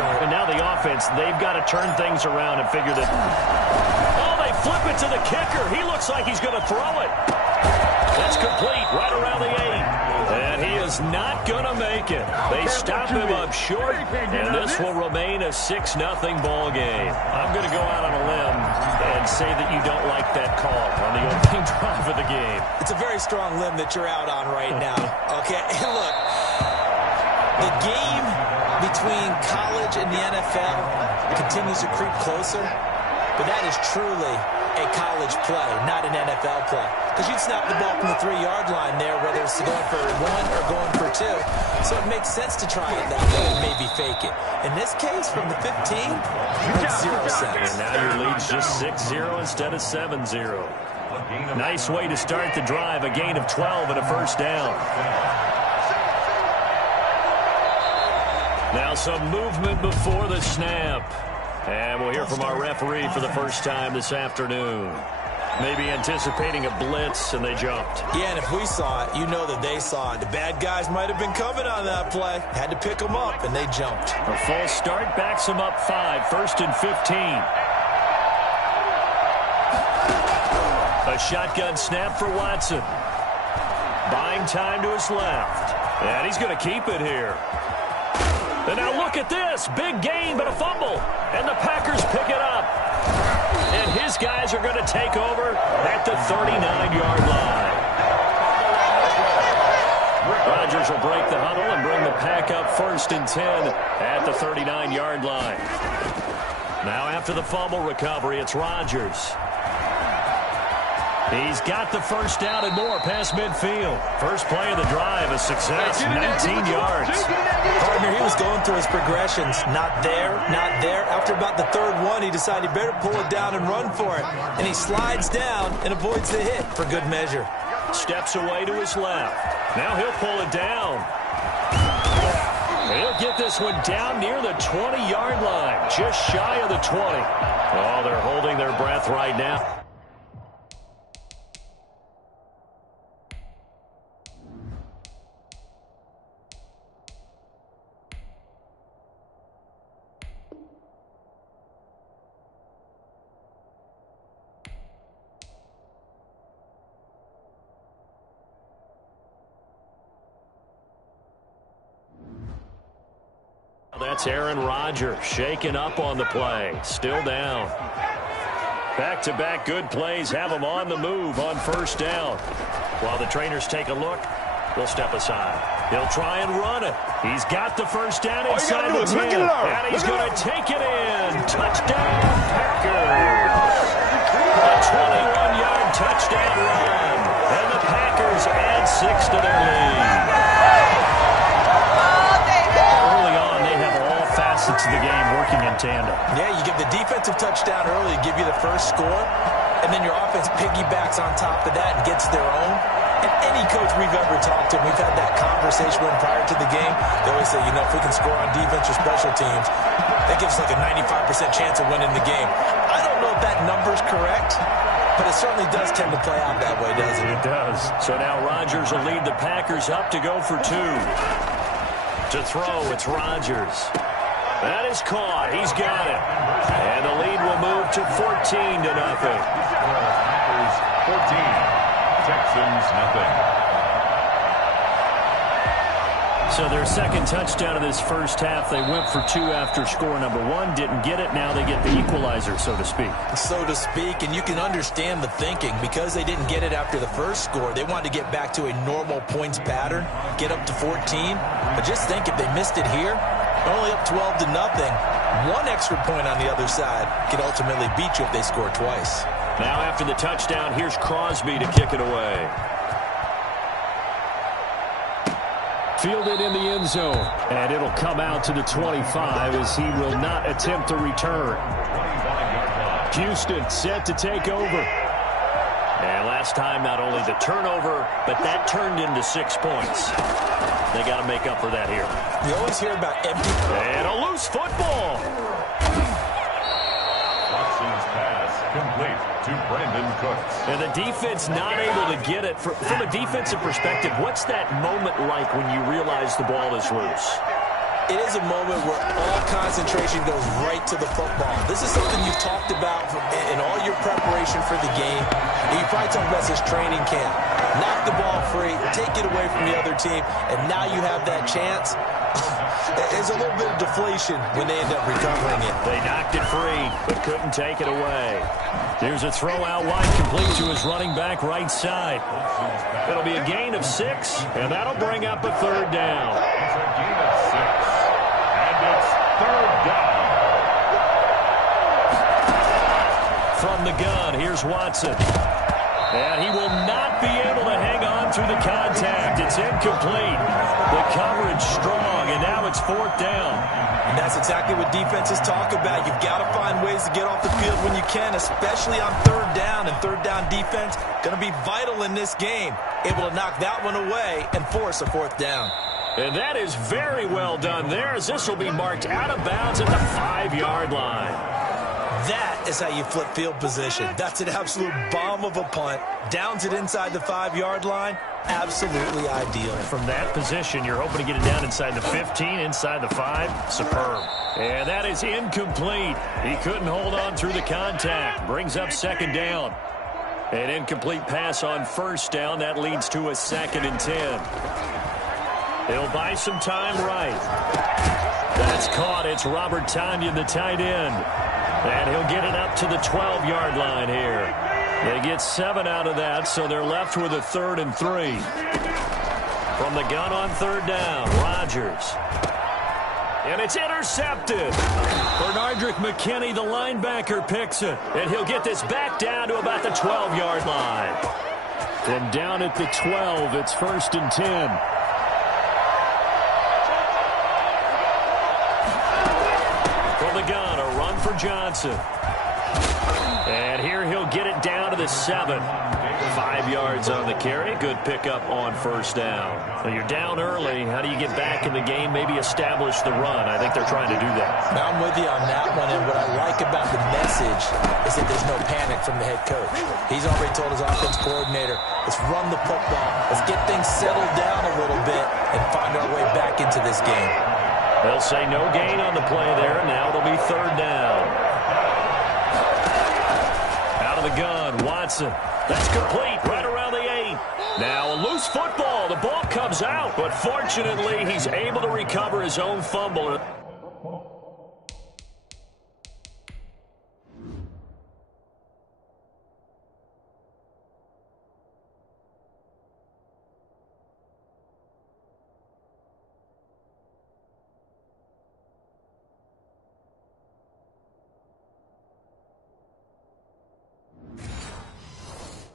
start. And now the offense, they've got to turn things around and figure that. Oh, they flip it to the kicker. He looks like he's going to throw it. That's complete right around the 8. And he is not going to make it. They stop him up short, and this will remain a 6-0 ball game. I'm going to go out on a limb and say that you don't like that call on the opening drive of the game. It's a very strong limb that you're out on right now. Okay, look, the game between college and the NFL continues to creep closer, but that is truly a college play, not an NFL play. Because you'd snap the ball from the 3-yard line there, whether it's going for 1 or going for 2. So it makes sense to try it that way and maybe fake it. In this case, from the 15, makes 0 sense. And now your lead's just 6-0 instead of 7-0. Nice way to start the drive, a gain of 12 and a first down. Now some movement before the snap. And we'll hear from our referee for the first time this afternoon. Maybe anticipating a blitz, and they jumped. Yeah, and if we saw it, you know that they saw it. The bad guys might have been coming on that play. Had to pick them up, and they jumped. A false start backs them up 5, 1st and 15. A shotgun snap for Watson. Buying time to his left. And he's going to keep it here. And now look at this. Big gain, but a fumble. And the Packers pick it up. And his guys are going to take over at the 39-yard line. Rodgers will break the huddle and bring the Pack up 1st and 10 at the 39-yard line. Now after the fumble recovery, it's Rodgers. He's got the first down and more past midfield. First play of the drive, a success, 19 yards. Partner, he was going through his progressions. Not there, not there. After about the 3rd one, he decided he better pull it down and run for it. And he slides down and avoids the hit for good measure. Steps away to his left. Now he'll pull it down. He'll get this one down near the 20-yard line, just shy of the 20. Oh, they're holding their breath right now. That's Aaron Rodgers shaken up on the play. Still down. Back-to-back good plays have him on the move on first down. While the trainers take a look, we'll step aside. He'll try and run it. He's got the first down inside the 10. And he's going to take it in. Touchdown, Packers. A 21-yard touchdown run. And the Packers add 6 to their lead. Facets of the game working in tandem. Yeah, you give the defensive touchdown early to give you the first score, and then your offense piggybacks on top of that and gets their own. And any coach we've ever talked to, we've had that conversation with them prior to the game. They always say, you know, if we can score on defense or special teams, that gives like a 95% chance of winning the game. I don't know if that number's correct, but it certainly does tend to play out that way, doesn't it? It does. So now Rodgers will lead the Packers up to go for 2. To throw, it's Rodgers. That is caught. He's got it. And the lead will move to 14 to nothing. Packers 14, Texans nothing. So their second touchdown of this first half. They went for 2 after score number 1. Didn't get it. Now they get the equalizer, so to speak. So to speak, and you can understand the thinking. Because they didn't get it after the first score, they wanted to get back to a normal points pattern, get up to 14. But just think, if they missed it here, only up 12 to nothing. 1 extra point on the other side could ultimately beat you if they score twice. Now after the touchdown, here's Crosby to kick it away. Fielded in the end zone. And it'll come out to the 25 as he will not attempt to return. Houston set to take over. And last time, not only the turnover, but that turned into 6 points. They got to make up for that here. You always hear about empty. And a loose football. Watson's pass complete to Brandon Cooks. And the defense not able to get it. From a defensive perspective, what's that moment like when you realize the ball is loose? It is a moment where all concentration goes right to the football. This is something you've talked about in all your preparation for the game. And you probably talked about this training camp. Knock the ball free, take it away from the other team, and now you have that chance. There's a little bit of deflation when they end up recovering it. They knocked it free, but couldn't take it away. Here's a throw out wide, complete to his running back right side. It'll be a gain of 6, and that'll bring up a third down. It's a gain of 6, and it's third down. From the gun, here's Watson. And he will not be able to hang on through the contact. It's incomplete. The coverage strong, and now it's fourth down. And that's exactly what defenses talk about. You've got to find ways to get off the field when you can, especially on third down. And third down defense going to be vital in this game. Able to knock that one away and force a fourth down. And that is very well done there, as this will be marked out of bounds at the 5-yard line. That is how you flip field position. That's an absolute bomb of a punt. Downs it inside the 5-yard line. Absolutely ideal. From that position, you're hoping to get it down inside the 15, inside the 5. Superb. And that is incomplete. He couldn't hold on through the contact. Brings up second down. An incomplete pass on first down. That leads to a 2nd and 10. He'll buy some time right. That's caught. It's Robert Tonyan, the tight end. And he'll get it up to the 12-yard line here. They get 7 out of that, so they're left with a 3rd and 3. From the gun on third down, Rodgers. And it's intercepted. Bernardrick McKinney, the linebacker, picks it. And he'll get this back down to about the 12-yard line. From down at the 12, it's 1st and 10. The gun, a run for Johnson. And here he'll get it down to the 7. 5 yards on the carry. Good pickup on first down. Now you're down early. How do you get back in the game? Maybe establish the run. I think they're trying to do that. Now I'm with you on that one, and what I like about the message is that there's no panic from the head coach. He's already told his offense coordinator, let's run the football. Let's get things settled down a little bit and find our way back into this game. They'll say no gain on the play there. Now it'll be third down. Out of the gun, Watson. That's complete right around the 8. Now a loose football. The ball comes out, but fortunately he's able to recover his own fumble.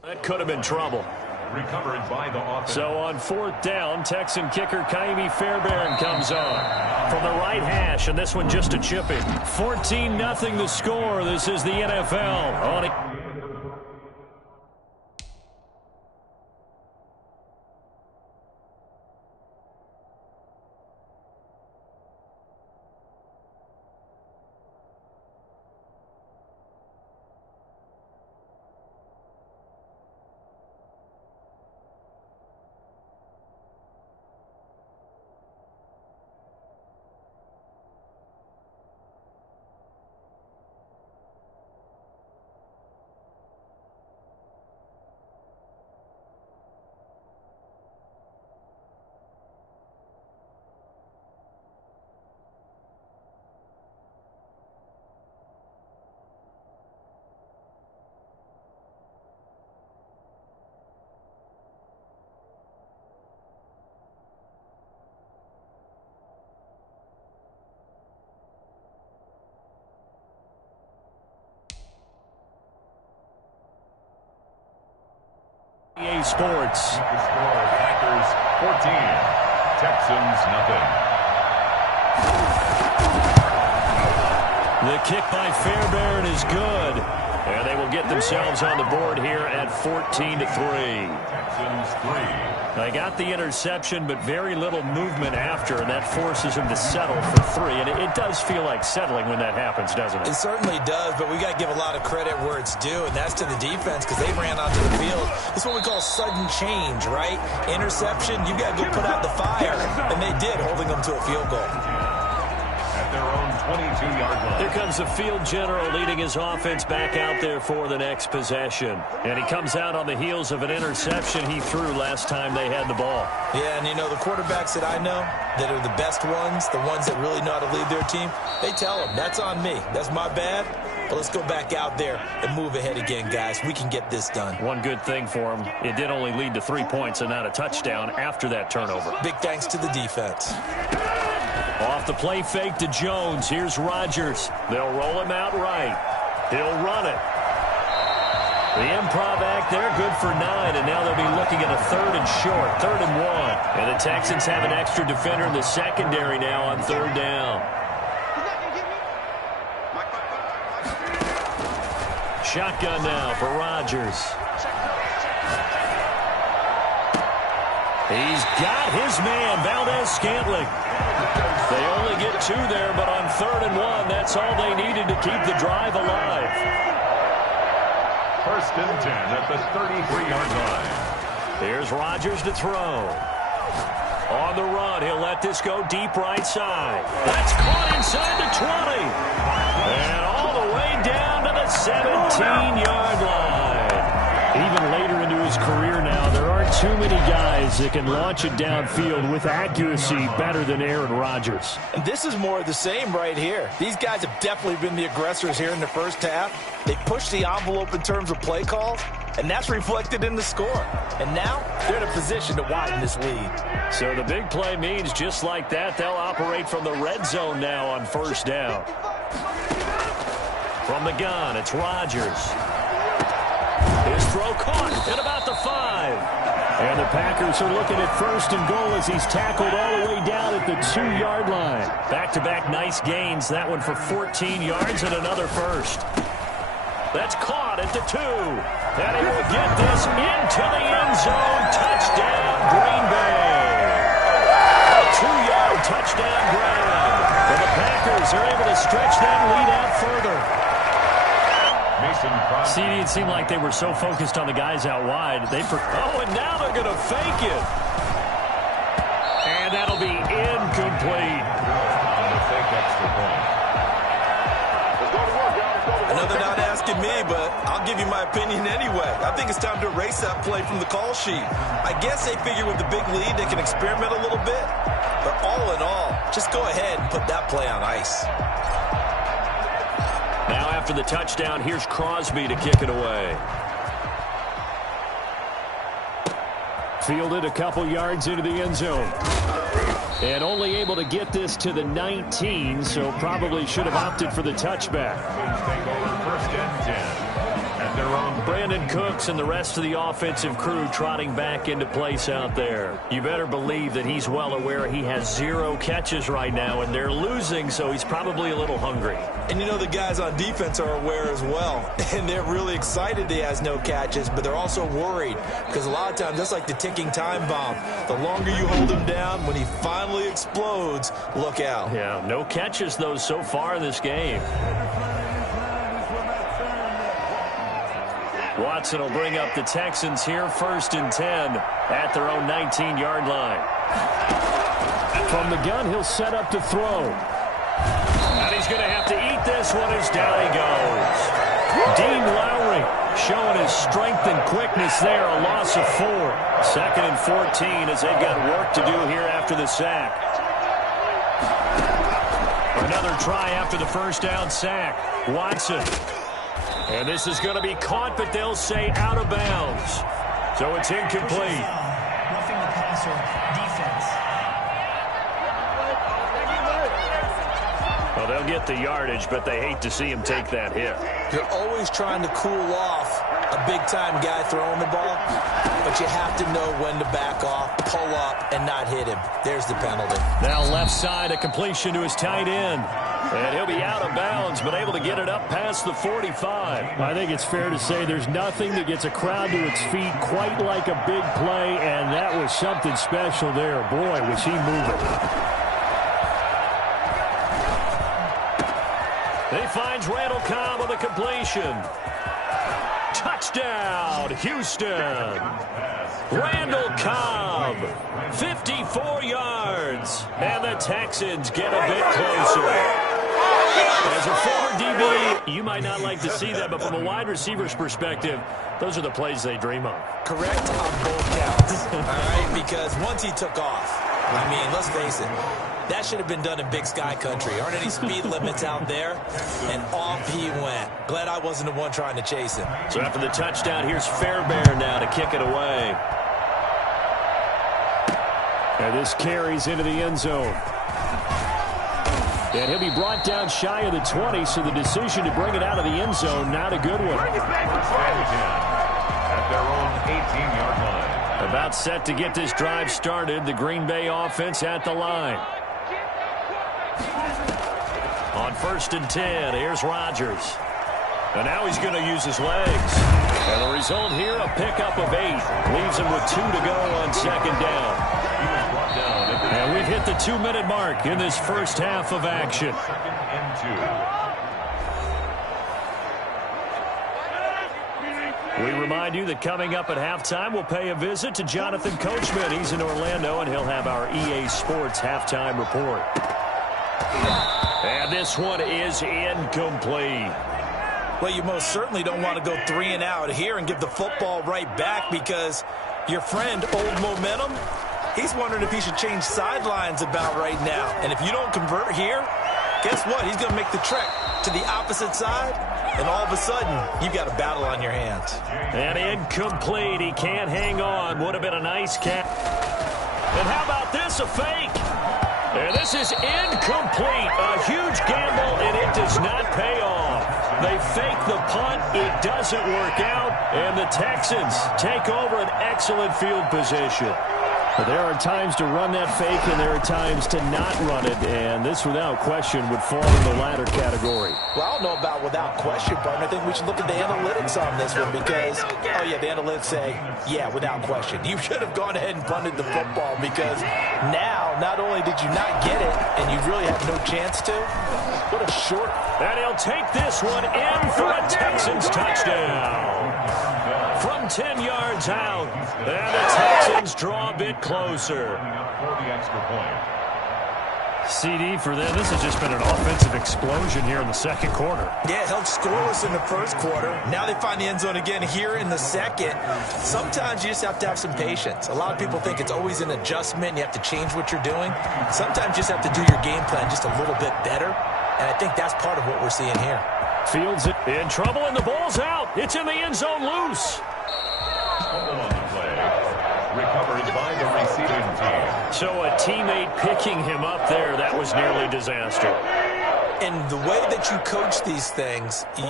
That could have been trouble. Recovered by the offense. So on fourth down, Texan kicker Kaimi Fairbairn comes on from the right hash, and this one just a chipping. 14-0 the score. This is the NFL. On it. EA Sports. The score, Packers 14, Texans nothing. The kick by Fairbairn is good. And they will get themselves on the board here at 14-3. Texans 3. They got the interception, but very little movement after, and that forces him to settle for 3. And it does feel like settling when that happens, doesn't it? It certainly does, but we got to give a lot of credit where it's due, and that's to the defense because they ran onto the field. This is what we call sudden change, right? Interception, you got to go put out the fire, and they did, holding them to a field goal. their own 22-yard line. Here comes the field general leading his offense back out there for the next possession. And he comes out on the heels of an interception he threw last time they had the ball. Yeah, and you know, the quarterbacks that I know that are the best ones, the ones that really know how to lead their team, they tell them, that's on me. That's my bad. But let's go back out there and move ahead again, guys. We can get this done. One good thing for him, it did only lead to 3 points and not a touchdown after that turnover. Big thanks to the defense. Off the play fake to Jones. Here's Rodgers. They'll roll him out right. He'll run it. The improv act there, good for 9, and now they'll be looking at a 3rd and short, 3rd and 1. And the Texans have an extra defender in the secondary now on 3rd down. Shotgun now for Rodgers. He's got his man, Valdez-Scantling. They only get 2 there, but on 3rd and 1, that's all they needed to keep the drive alive. 1st and 10 at the 33-yard line. Here's Rodgers to throw. On the run, he'll let this go deep right side. That's caught inside the 20. And all the way down to the 17-yard line. Even later into his career now, there aren't too many guys that can launch it downfield with accuracy better than Aaron Rodgers. And this is more of the same right here. These guys have definitely been the aggressors here in the first half. They pushed the envelope in terms of play calls, and that's reflected in the score. And now they're in a position to widen this lead. So the big play means just like that, they'll operate from the red zone now on 1st down. From the gun, it's Rodgers. His throw caught at about the 5. And the Packers are looking at 1st and goal as he's tackled all the way down at the 2-yard line. Back-to-back nice gains. That one for 14 yards and another 1st. That's caught at the 2. And he will get this into the end zone. Touchdown, Green Bay. A 2-yard touchdown grab. And the Packers are able to stretch that lead out further. See, it seemed like they were so focused on the guys out wide. Oh, and now they're going to fake it. And that'll be incomplete. On the fake extra point. I know they're not asking me, but I'll give you my opinion anyway. I think it's time to erase that play from the call sheet. I guess they figure with the big lead they can experiment a little bit. But all in all, just go ahead and put that play on ice. Now after the touchdown, here's Crosby to kick it away. Fielded a couple yards into the end zone. And only able to get this to the 19, so probably should have opted for the touchback. Take over 1st and 10. At their own. Brandon Cooks and the rest of the offensive crew trotting back into place out there. You better believe that he's well aware he has 0 catches right now, and they're losing, so he's probably a little hungry. And you know the guys on defense are aware as well. And they're really excited he has no catches, but they're also worried because a lot of times that's like the ticking time bomb. The longer you hold him down, when he finally explodes, look out. Yeah, no catches, though, so far in this game. Watson will bring up the Texans here 1st and 10 at their own 19-yard line. From the gun, he'll set up to throw. And he's going to have to eat this one as down he goes. Dean Lowry showing his strength and quickness there, a loss of 4. 2nd and 14 as they've got work to do here after the sack. Another try after the 1st down sack. Watson. And this is going to be caught, but they'll say out of bounds. So it's incomplete. Roughing the passer, defense. Well, they'll get the yardage, but they hate to see him take that hit. You're always trying to cool off a big-time guy throwing the ball, but you have to know when to back off, pull up, and not hit him. There's the penalty. Now left side, a completion to his tight end. And he'll be out of bounds, but able to get it up past the 45. I think it's fair to say there's nothing that gets a crowd to its feet quite like a big play, and that was something special there. Boy, was he moving. He finds Randall Cobb on the completion. Touchdown, Houston. Randall Cobb, 54 yards. And the Texans get a bit closer. As a former DB, you might not like to see that, but from a wide receiver's perspective, those are the plays they dream of. Correct on both counts, all right? Because once he took off, I mean, let's face it, that should have been done in Big Sky Country. Aren't any speed limits out there? And off he went. Glad I wasn't the one trying to chase him. So after the touchdown, here's Fairbairn now to kick it away. And this carries into the end zone. And he'll be brought down shy of the 20, so the decision to bring it out of the end zone, not a good one. At their own 18-yard line. About set to get this drive started, the Green Bay offense at the line. On 1st and 10, here's Rodgers. And now he's going to use his legs. And the result here, a pickup of 8. Leaves him with 2 to go on 2nd down. And we've hit the 2-minute mark in this first half of action. 2nd and 2. We remind you that coming up at halftime, we'll pay a visit to Jonathan Coachman. He's in Orlando, and he'll have our EA Sports halftime report. And this one is incomplete. Well, you most certainly don't want to go 3 and out here and give the football right back, because your friend, Old Momentum, he's wondering if he should change sidelines about right now. And if you don't convert here, guess what? He's going to make the trek to the opposite side, and all of a sudden, you've got a battle on your hands. And incomplete. He can't hang on. Would have been a nice catch. And how about this, a fake? And this is incomplete. A huge gamble, and it does not pay off. They fake the punt. It doesn't work out. And the Texans take over an excellent field position. But there are times to run that fake, and there are times to not run it. And this, without question, would fall in the latter category. Well, I don't know about without question, partner. I think we should look at the analytics on this one because, oh, yeah, the analytics say, yeah, without question. You should have gone ahead and punted the football, because now not only did you not get it, and you really had no chance to, what a short. And he'll take this one in for a Texans touchdown. From 10 yards out, and the Texans draw a bit closer. For the extra point. CD for them. This has just been an offensive explosion here in the second quarter. Yeah, held scoreless in the first quarter. Now they find the end zone again here in the second. Sometimes you just have to have some patience. A lot of people think it's always an adjustment. You have to change what you're doing. Sometimes you just have to do your game plan just a little bit better. And I think that's part of what we're seeing here. Fields it in trouble, and the ball's out. It's in the end zone loose. Fumble on the play. Recovered by the receiving team. So a teammate picking him up there, that was nearly disaster. And the way that you coach these things, you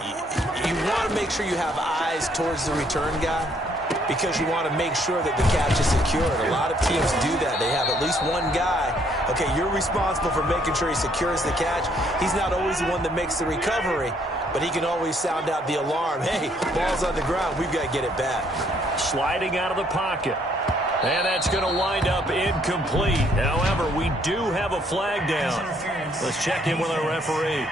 want to make sure you have eyes towards the return guy, because you want to make sure that the catch is secured. A lot of teams do that. They have at least one guy. Okay, you're responsible for making sure he secures the catch. He's not always the one that makes the recovery, but he can always sound out the alarm. Hey, ball's on the ground. We've got to get it back. Sliding out of the pocket. And that's going to wind up incomplete. However, we do have a flag down. Let's check in with our referee.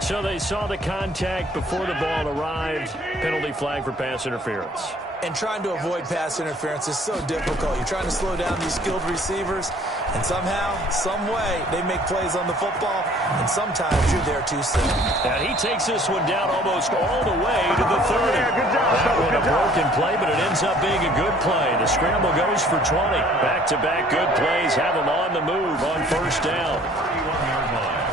So they saw the contact before the ball arrived. Penalty flag for pass interference. And trying to avoid pass interference is so difficult. You're trying to slow down these skilled receivers, and somehow, some way, they make plays on the football, and sometimes you're there too soon. And he takes this one down almost all the way to the 30. That one a broken play, but it ends up being a good play. The scramble goes for 20. Back-to-back good plays have them on the move on 1st down. 31-yard line.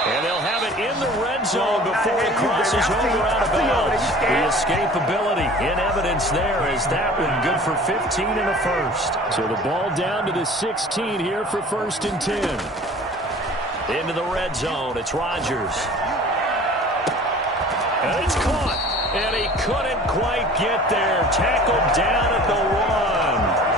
And they'll have it in the red zone before it crosses over out of bounds. The escapability in evidence there, as that one good for 15 and a first. So the ball down to the 16 here for 1st and 10. Into the red zone, it's Rodgers. And it's caught. And he couldn't quite get there. Tackled down at the 1.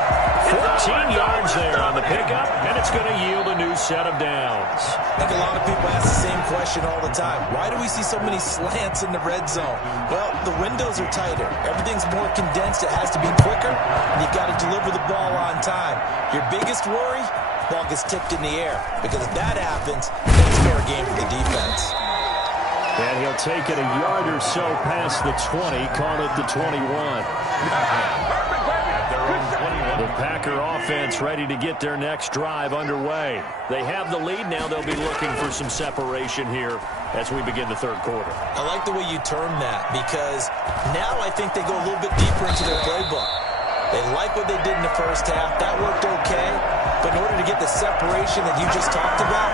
14 yards there on the pickup, and it's going to yield a new set of downs. I think a lot of people ask the same question all the time. Why do we see so many slants in the red zone? Well, the windows are tighter. Everything's more condensed. It has to be quicker, and you've got to deliver the ball on time. Your biggest worry? Ball gets tipped in the air. Because if that happens, then it's fair game for the defense. And he'll take it a yard or so past the 20, call it the 21. The Packer offense ready to get their next drive underway. They have the lead now. They'll be looking for some separation here as we begin the third quarter. I like the way you term that because now I think they go a little bit deeper into their playbook. They like what they did in the first half. That worked okay. But in order to get the separation that you just talked about,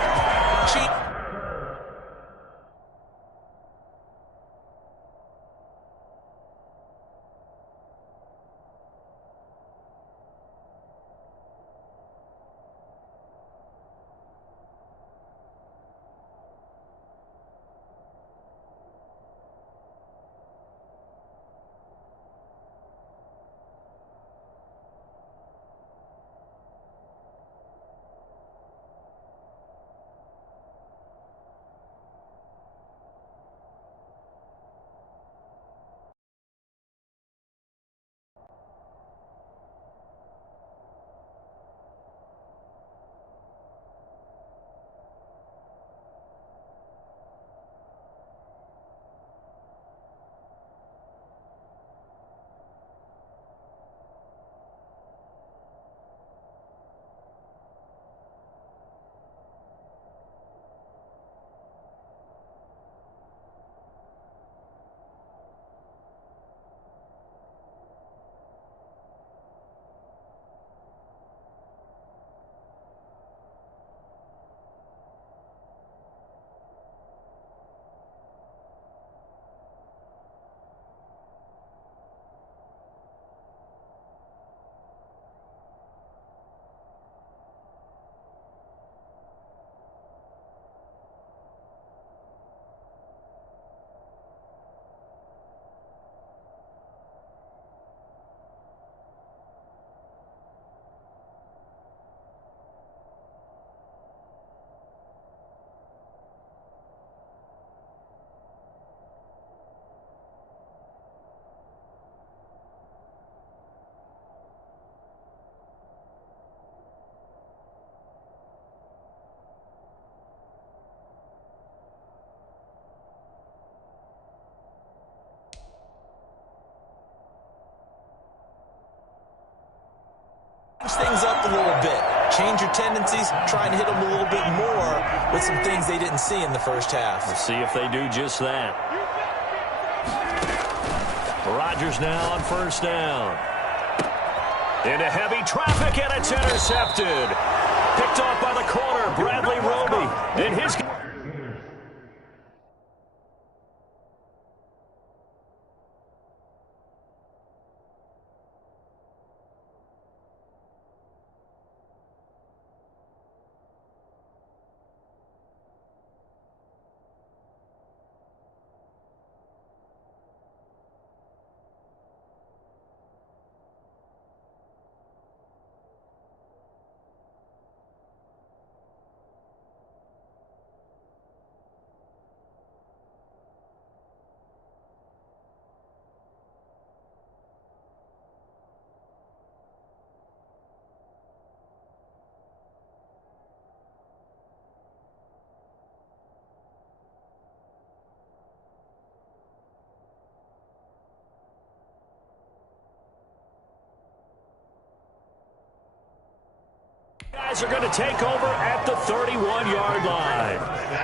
things up a little bit. Change your tendencies, try and hit them a little bit more with some things they didn't see in the first half. We'll see if they do just that. Rodgers now on first down. Into heavy traffic, and it's intercepted. Picked off by the corner, Bradley Roby. And his... guys are going to take over at the 31-yard line.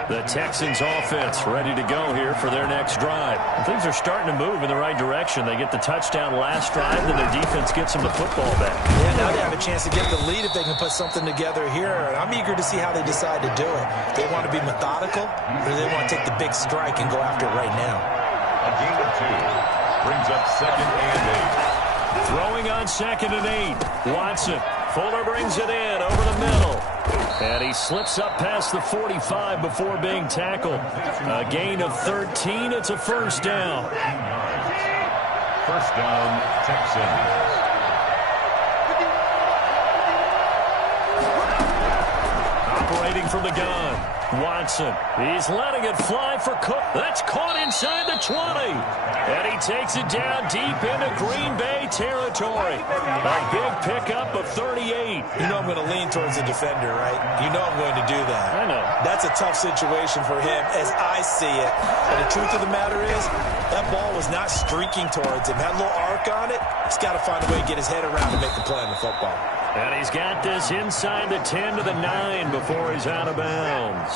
The Texans offense ready to go here for their next drive. Things are starting to move in the right direction. They get the touchdown last drive, then their defense gets them the football back. Yeah, now they have a chance to get the lead if they can put something together here. I'm eager to see how they decide to do it. They want to be methodical, or they want to take the big strike and go after it right now. A gain of 2 brings up 2nd and 8. Throwing on 2nd and 8. Watson. Fuller brings it in over the middle. And he slips up past the 45 before being tackled. A gain of 13. It's a first down. First down, Texans. Operating Looking from the gun. Watson. He's letting it fly for Cook. That's caught inside the 20. And he takes it down deep into Green Bay territory. A big pickup of 38. You know I'm going to lean towards the defender, right? You know I'm going to do that. I know. That's a tough situation for him as I see it. And the truth of the matter is, that ball was not streaking towards him. Had a little arc on it. He's got to find a way to get his head around and make the play on the football. And he's got this inside the 10 to the 9 before he's out of bounds.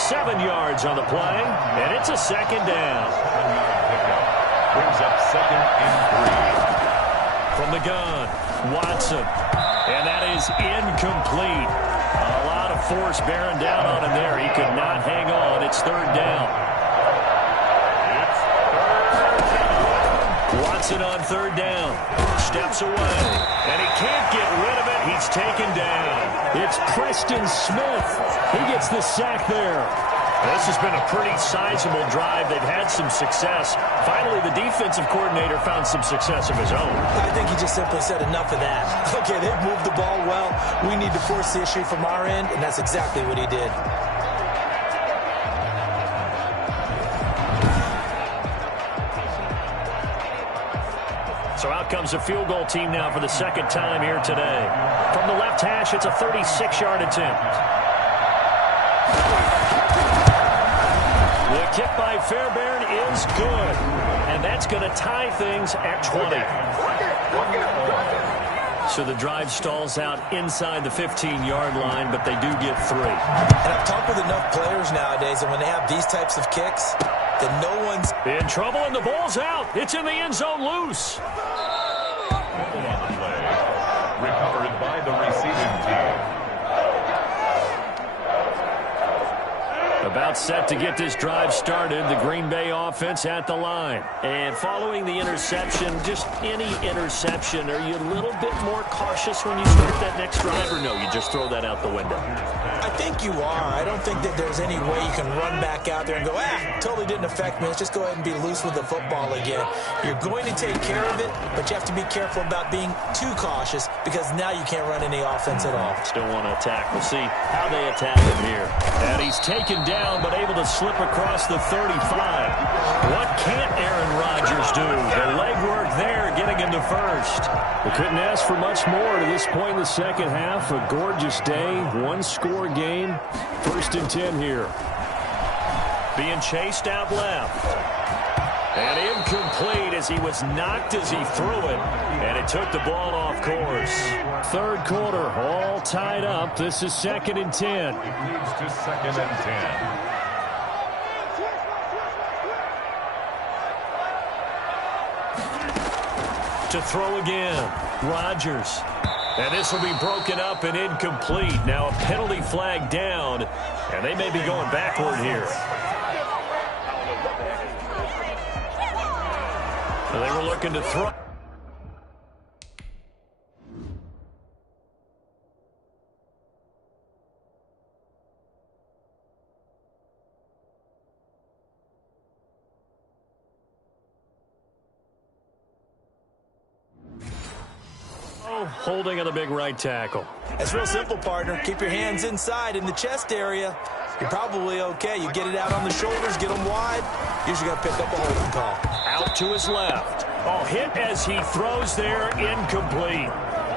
7 yards on the play, and it's a second down. 1-yard pickup. Brings up second and 3. From the gun, Watson. And that is incomplete. A lot of force bearing down on him there. He could not hang on. It's third down. Watson on third down. Steps away. And he can't get rid of it. He's taken down. It's Preston Smith. He gets the sack there. This has been a pretty sizable drive. They've had some success. Finally, the defensive coordinator found some success of his own. I think he just simply said enough of that. Okay, they've moved the ball well. We need to force the issue from our end, and that's exactly what he did. So out comes the field goal team now for the second time here today. From the left hash, it's a 36-yard attempt. The kick by Fairbairn is good. And that's going to tie things at 20. So the drive stalls out inside the 15-yard line, but they do get 3. And I've talked with enough players nowadays, and when they have these types of kicks, then no one's in trouble, and the ball's out. It's in the end zone loose. Fumble on the play. Recovered by the receiving team. About set to get this drive started. The Green Bay offense at the line. And following the interception, just any interception, are you a little bit more cautious when you start that next drive, or no, you just throw that out the window? I think you are. I don't think that there's any way you can run back out there and go, totally didn't affect me. Let's just go ahead and be loose with the football again. You're going to take care of it, but you have to be careful about being too cautious because now you can't run any offense at all. Still want to attack. We'll see how they attack him here. And he's taken down, but able to slip across the 35. What can't Aaron Rodgers do? The legwork there, getting into first. We couldn't ask for much more to this point in the second half. A gorgeous day, one-score game. 1st and 10 here. Being chased out left. And incomplete as he was knocked as he threw it. And it took the ball off course. Third quarter, all tied up. This is 2nd and 10. Leads to 2nd and 10. To throw again, Rodgers. And this will be broken up and incomplete. Now a penalty flag down, and they may be going backward here. So they were looking to throw. Holding on the big right tackle. It's real simple, partner. Keep your hands inside in the chest area. You're probably okay. You get it out on the shoulders, get them wide. Usually got to pick up a holding call. Out to his left. Oh, hit as he throws there, incomplete.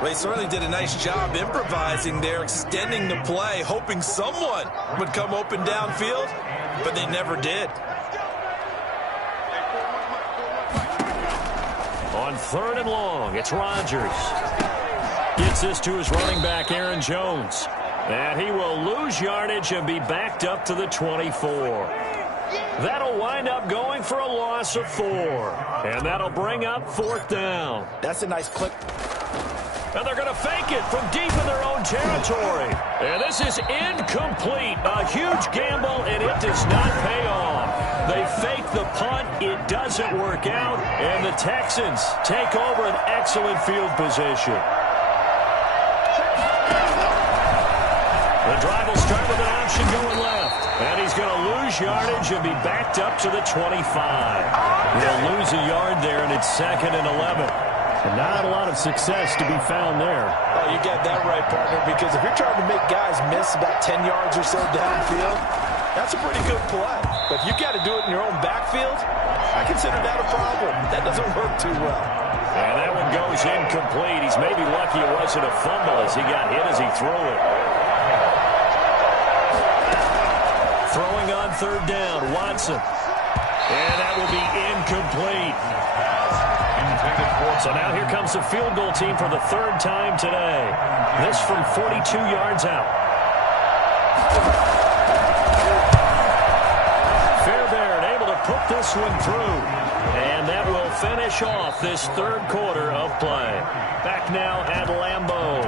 Well, he certainly did a nice job improvising there, extending the play, hoping someone would come open downfield, but they never did. On 3rd and long, it's Rodgers. Gets this to his running back, Aaron Jones. And he will lose yardage and be backed up to the 24. That'll wind up going for a loss of 4. And that'll bring up 4th down. That's a nice clip. And they're going to fake it from deep in their own territory. And this is incomplete. A huge gamble, and it does not pay off. They fake the punt. It doesn't work out. And the Texans take over an excellent field position. The drive will start with an option going left. And he's going to lose yardage and be backed up to the 25. He'll lose a yard there, and it's 2nd and 11. And not a lot of success to be found there. Oh, you got that right, partner, because if you're trying to make guys miss about 10 yards or so downfield, that's a pretty good play. But if you got to do it in your own backfield, I consider that a problem. That doesn't work too well. And that one goes incomplete. He's maybe lucky it wasn't a fumble as he got hit as he threw it. Throwing on third down, Watson. And that will be incomplete. So now here comes the field goal team for the third time today. This from 42 yards out. Fairbairn able to put this one through. And that will finish off this third quarter of play. Back now at Lambeau,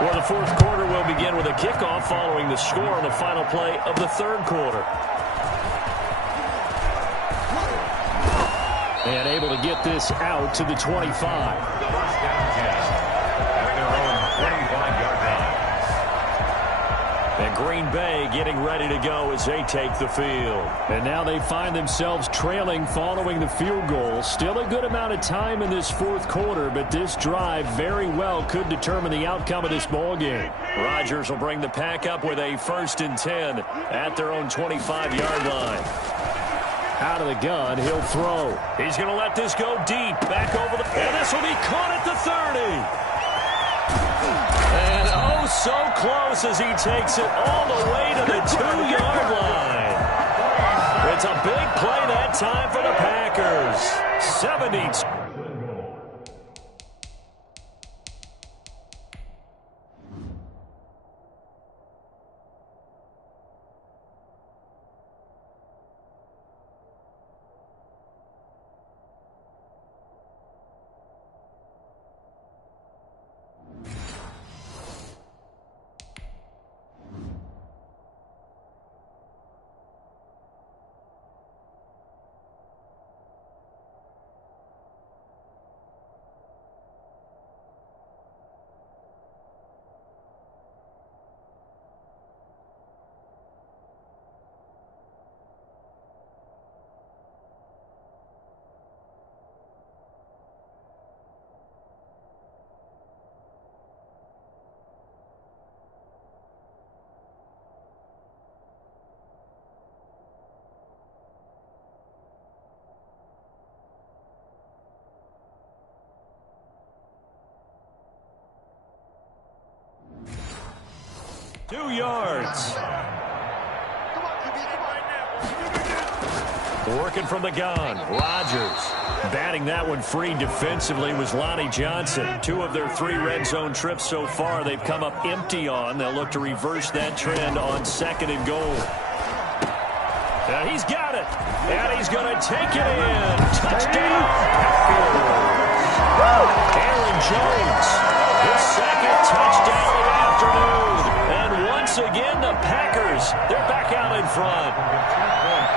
where the fourth quarter will begin with a kickoff following the score on the final play of the third quarter. And able to get this out to the 25. First down 10 at their own 25-yard line. And Green Bay getting ready to go as they take the field. And now they find themselves trailing following the field goal. Still a good amount of time in this fourth quarter, but this drive very well could determine the outcome of this ball game. Rodgers will bring the pack up with a 1st and 10 at their own 25-yard line. Out of the gun, he'll throw. He's going to let this go deep. Back over the... And this will be caught at the 30. And oh, so close as he takes it all the way to the 2-yard line. It's a big play that time for the Packers. 72. Two yards. Working from the gun, Rodgers. Batting that one free defensively was Lonnie Johnson. 2 of their 3 red zone trips so far they've come up empty on. They'll look to reverse that trend on 2nd and goal. Now he's got it. And he's going to take it in. Touchdown, Packers. Aaron Jones, his 2nd touchdown of the afternoon. And once again, the Packers, they're back out in front.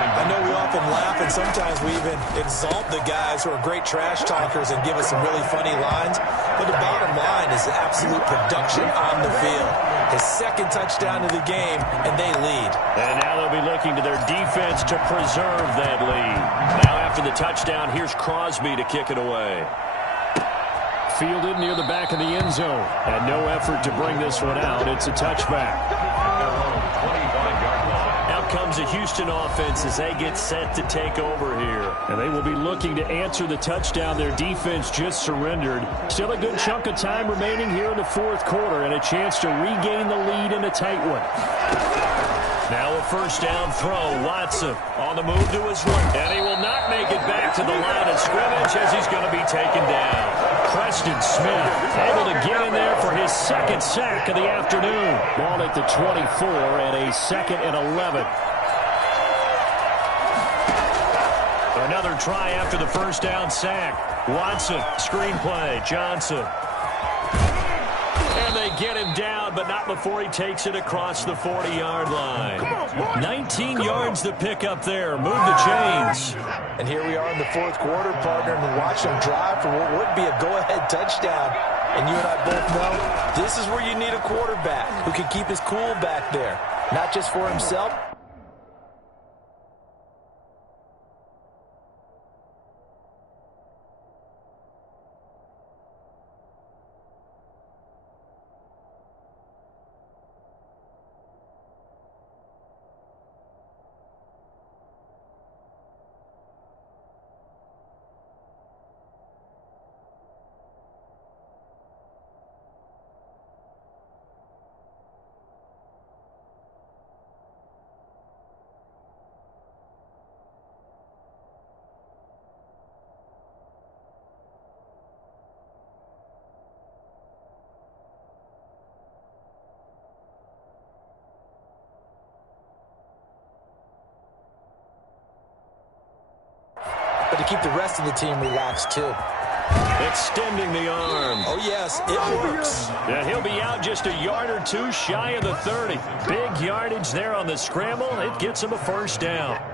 I know we often laugh and sometimes we even exalt the guys who are great trash talkers and give us some really funny lines. But the bottom line is absolute production on the field. His 2nd touchdown of the game, and they lead. And now they'll be looking to their defense to preserve that lead. Now after the touchdown, here's Crosby to kick it away. Fielded near the back of the end zone. And no effort to bring this one out. It's a touchback. Out comes the Houston offense as they get set to take over here. And they will be looking to answer the touchdown their defense just surrendered. Still a good chunk of time remaining here in the fourth quarter and a chance to regain the lead in a tight one. Now a 1st down throw. Watson on the move to his right. And he will not make it back to the line of scrimmage as he's going to be taken down. Preston Smith able to get in there for his 2nd sack of the afternoon. Ball at the 24 and a 2nd and 11. Another try after the 1st down sack. Watson, screen play, Johnson. And they get him down, but not before he takes it across the 40-yard line. 19 yards to pick up there. Move the chains. And here we are in the fourth quarter, partner, and watch them drive for what would be a go-ahead touchdown. And you and I both know this is where you need a quarterback who can keep his cool back there, not just for himself. to keep the rest of the team relaxed, too. Extending the arm. Oh, yes, it works. And he'll be out just a yard or two shy of the 30. Big yardage there on the scramble. It gets him a first down.